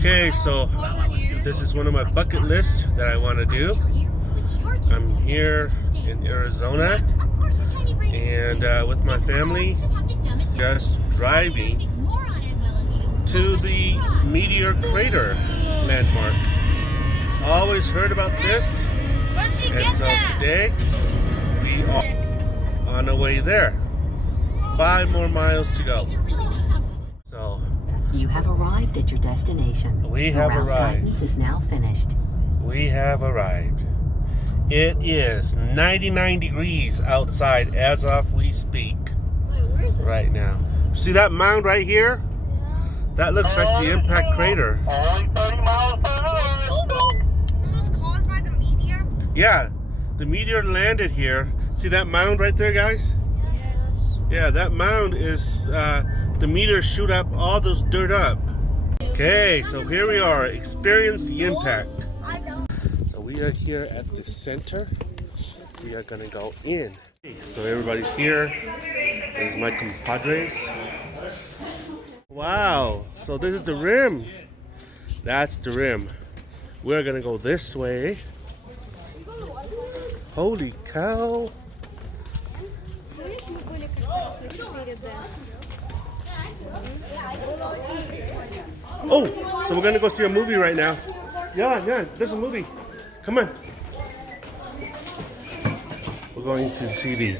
Okay, so this is one of my bucket lists that I want to do. I'm here in Arizona and with my family just driving to the Meteor crater landmark. Always heard about this, and so today we are on our way there. 5 more miles to go. So you have arrived at your destination. We have arrived. Guidance is now finished. We have arrived. It is 99 degrees outside as of we speak. Wait, where is it? Right now. See that mound right here? That looks like the impact crater. This was caused by the meteor? Yeah, the meteor landed here. See that mound right there, guys? Yes. Yeah, that mound is the meteor shoot up all those dirt up. Okay, so here we are. Experience the impact. So we are here at the center. We are gonna go in. So everybody's here. This is my compadres. Wow, so this is the rim. That's the rim. We're gonna go this way. Holy cow. Oh, so we're gonna go see a movie right now. Yeah, there's a movie. Come on. We're going to see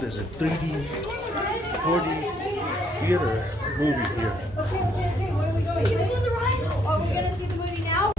there's a 3D, 4D theater movie here. Okay, where are we going? Are you on the right? Oh, we're gonna see the movie now?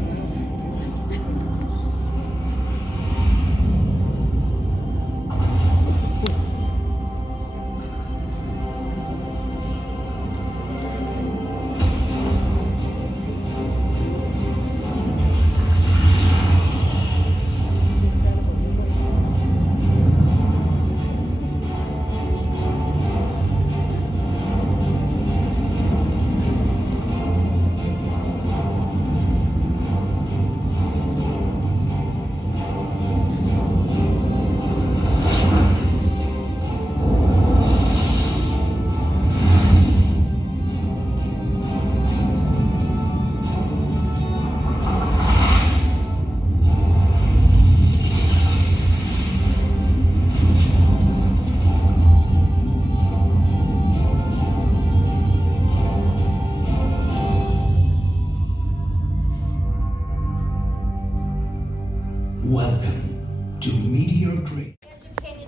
Welcome to Meteor Crater.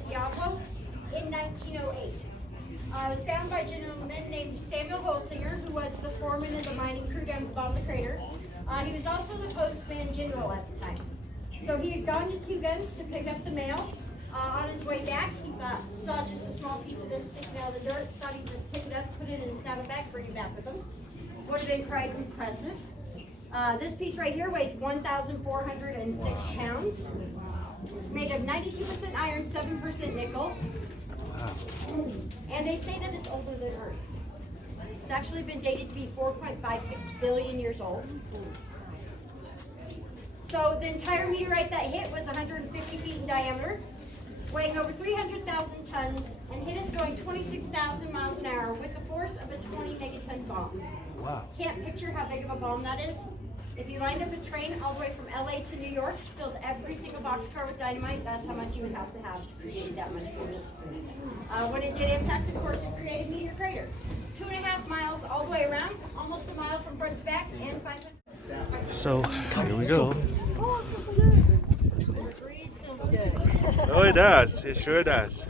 Diablo in 1908. It was found by a gentleman named Samuel Holsinger, who was the foreman of the mining crew down at the bottom of the crater. He was also the postman general at the time. So he had gone to Two Guns to pick up the mail. On his way back, he saw just a small piece of this sticking out of the dirt, thought he'd just pick it up, put it in his saddlebag, bring it back with him. Would have been quite impressive. This piece right here weighs 1,406 pounds. It's made of 92% iron, 7% nickel. Wow. And they say that it's older than Earth. It's actually been dated to be 4.56 billion years old. So the entire meteorite that hit was 150 feet in diameter, weighing over 300,000 tons, and hit us going 26,000 miles an hour with the force of a 20 megaton bomb. Wow. Can't picture how big of a bomb that is. If you lined up a train all the way from LA to New York, filled every single boxcar with dynamite, that's how much you would have to create that much force. When it did impact, of course, it created Meteor Crater. 2.5 miles all the way around, almost a mile from front to back, and 500. So here we go. Oh, it feels good. The breeze feels good. Oh, it does. It sure does.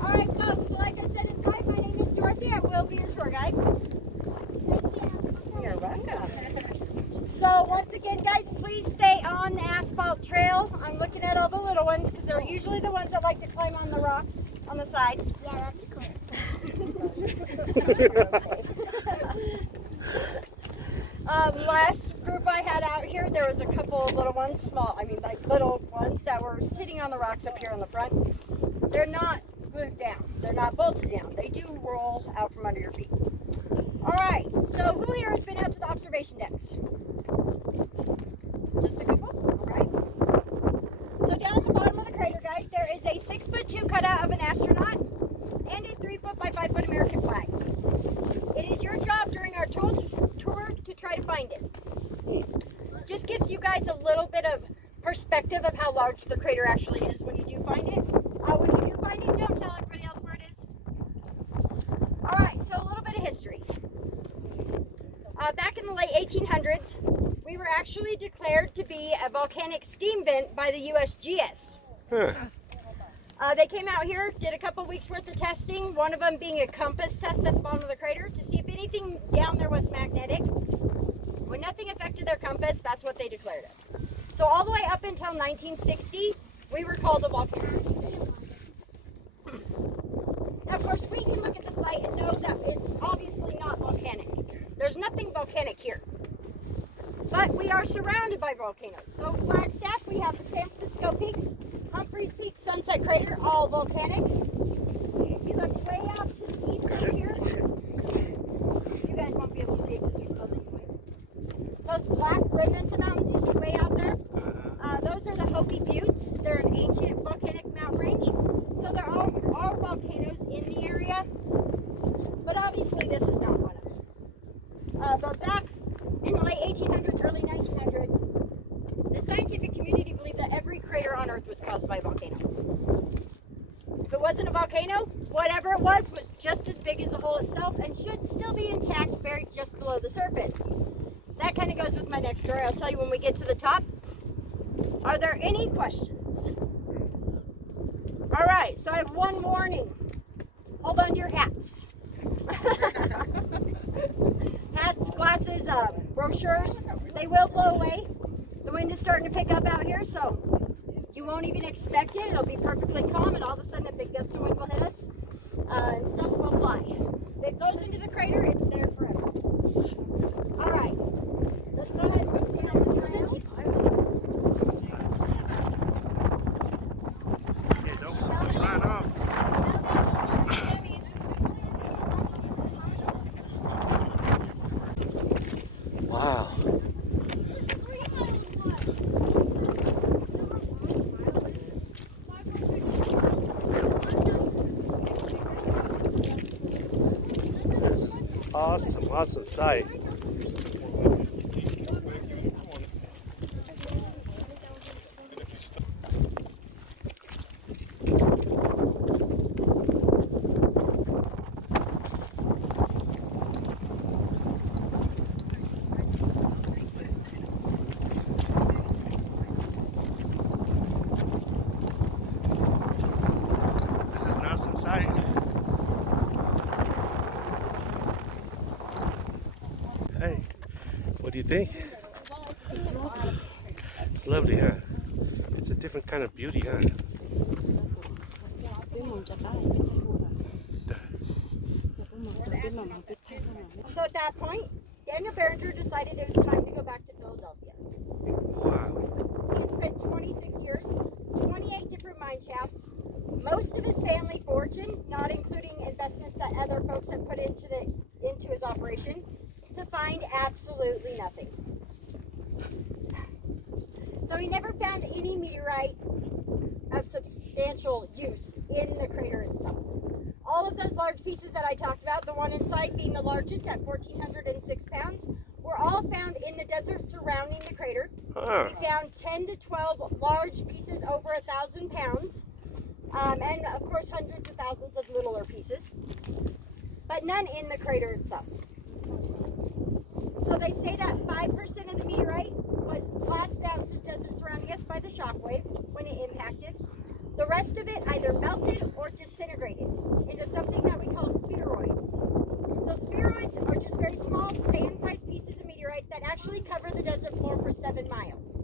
All right, folks, like I said inside, my name is Dorothy. I will be your tour guide. You're welcome. So once again, guys, please stay on the asphalt trail. I'm looking at all the little ones because they're usually the ones that like to climb on the rocks on the side. Yeah, that's cool. Last group I had out here, there was a couple of little ones, like little ones that were sitting on the rocks up here on the front. They're not glued down. They're not bolted down. They do roll out from under your feet. All right, so who here has been out to the observation decks? Just a couple? All right. So down at the bottom of the crater, guys, there is a 6'2" cutout of an astronaut and a 3' by 25-foot American flag. It is your job during our tour to try to find it. Just gives you guys a little bit of perspective of how large the crater actually is when you do find it. When you do find it, don't tell everybody else where it is. All right, so a little bit of history. Back in the late 1800s, we were actually declared to be a volcanic steam vent by the USGS. Huh. They came out here, did a couple weeks worth of testing, one of them being a compass test at the bottom of the crater to see if anything down there was magnetic. When nothing affected their compass, that's what they declared it. So all the way up until 1960, we were called a volcano. Now, of course, we can look at the site and know that it's obviously not volcanic. There's nothing volcanic here. But we are surrounded by volcanoes. So Flagstaff, we have the San Francisco Peaks, Humphreys Peak, Sunset Crater, all volcanic. If you look way out to the east over here, you guys won't be able to see it because you're building away. Those black remnants of mountains you see way out there, those are the Hopi Buttes. They're an ancient volcanic mountain range. So there are volcanoes in the area, but obviously this is not one of them. But back in the late 1800s, early 1900s, the scientific community believed that every crater on Earth was caused by a volcano. If it wasn't a volcano, whatever it was just as big as the hole itself and should still be intact, buried just below the surface. That kind of goes with my next story. I'll tell you when we get to the top. Are there any questions? All right, so I have one warning. Hold on to your hats. Hats, glasses, brochures, they will blow away. The wind is starting to pick up out here, so you won't even expect it. It'll be perfectly calm, and all of a sudden a big gust of wind will hit us, and stuff will fly. If it goes into the crater, it's there forever. All right, let's go ahead and move down the trail. Yeah, don't run off. Wow. Awesome sight. This is an awesome sight. Hey, what do you think? It's lovely. It's lovely, huh? It's a different kind of beauty, huh? So at that point, Daniel Behringer decided it was time to go back to Philadelphia. Wow. He had spent 26 years, 28 different mine shafts, most of his family fortune, not including investments that other folks had put into his operation, to find absolutely nothing. So he never found any meteorite of substantial use in the crater itself. All of those large pieces that I talked about, the one inside being the largest at 1,406 pounds, were all found in the desert surrounding the crater. Huh. We found 10 to 12 large pieces over 1,000 pounds, and of course hundreds of thousands of littler pieces, but none in the crater itself. So they say that 5% of the meteorite was blasted out to the desert surrounding us by the shock wave when it impacted. The rest of it either melted or disintegrated into something that we call spheroids. So spheroids are just very small, sand-sized pieces of meteorite that actually cover the desert floor for 7 miles.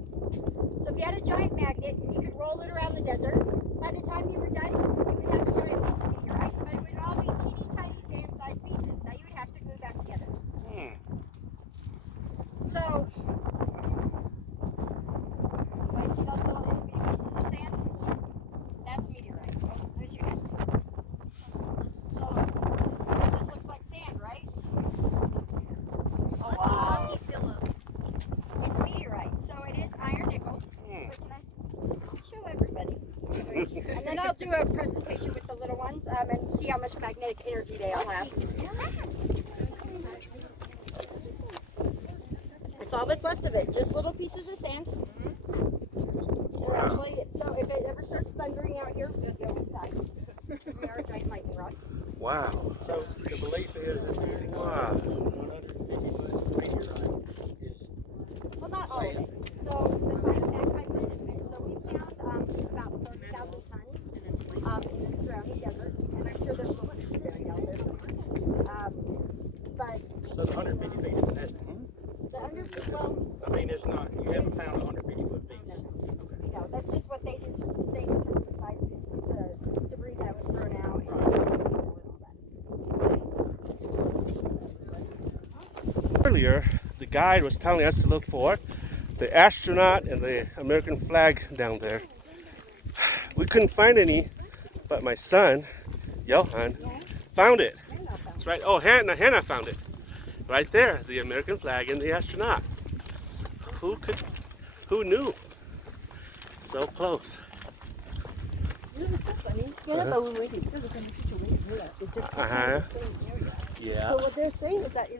So if you had a giant magnet and you could roll it around the desert, by the time you were done, you would have a giant piece of meteorite, but it would all be teeny tiny sand-sized pieces that you would have to glue back together. So, you see those little itty bitty pieces of sand? That's meteorite. There's your hand. So, it just looks like sand, right? Oh, wow. It's meteorite, so it is iron nickel. Wait, can I show everybody? And then I'll do a presentation with the little ones and see how much magnetic energy they all have. That's all that's left of it, just little pieces of sand. They're actually, so if it ever starts thundering out here, we'll go inside. We are a giant lightning rod. Wow. So the belief is that the Wow. 150-foot meteorite is Well, not all of it. So the 5% so we found about 30,000 tons in the surrounding desert, and I'm sure there's still much buried out there. But so the 150 feet is an estimate. the under, well, I mean, it's not. You haven't found a 150-foot piece. no, that's just what they determined the size of the debris that was thrown out. And all that. Earlier, the guide was telling us to look for the astronaut and the American flag down there. We couldn't find any, but my son, Johan, found it. It's right. Oh, Hannah found it. Right there, the American flag and the astronaut. Who knew? So close. Uh-huh. Yeah. So what they're saying is that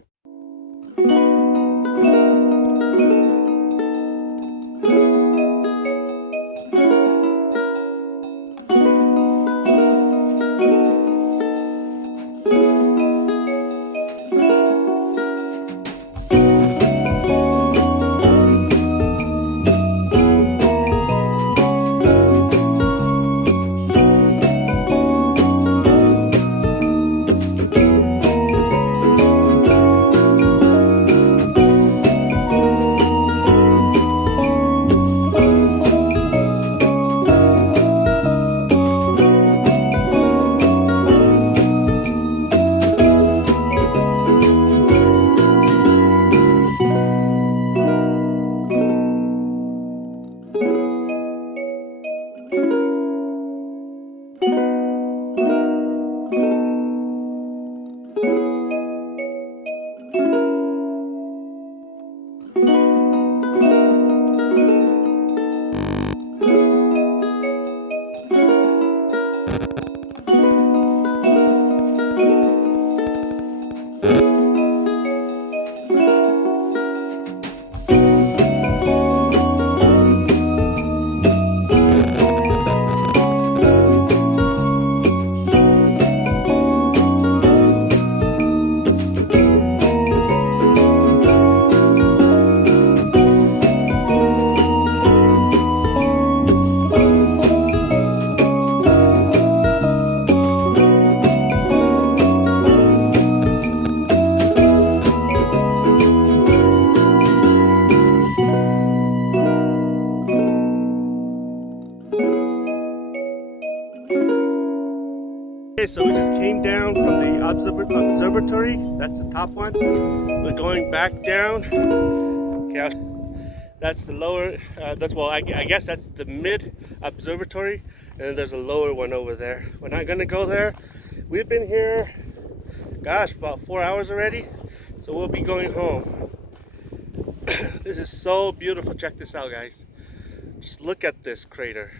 Okay, so we just came down from the observatory. That's the top one. We're going back down. Okay, that's the lower. I guess that's the mid observatory, and then there's a lower one over there. We're not gonna go there. We've been here, gosh, about 4 hours already. So we'll be going home. This is so beautiful. Check this out, guys. Just look at this crater.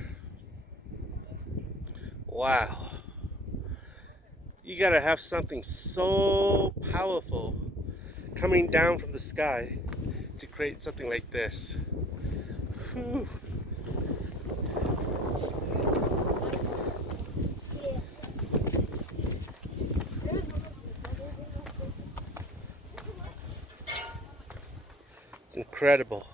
Wow. You gotta have something so powerful coming down from the sky to create something like this. Whew. It's incredible.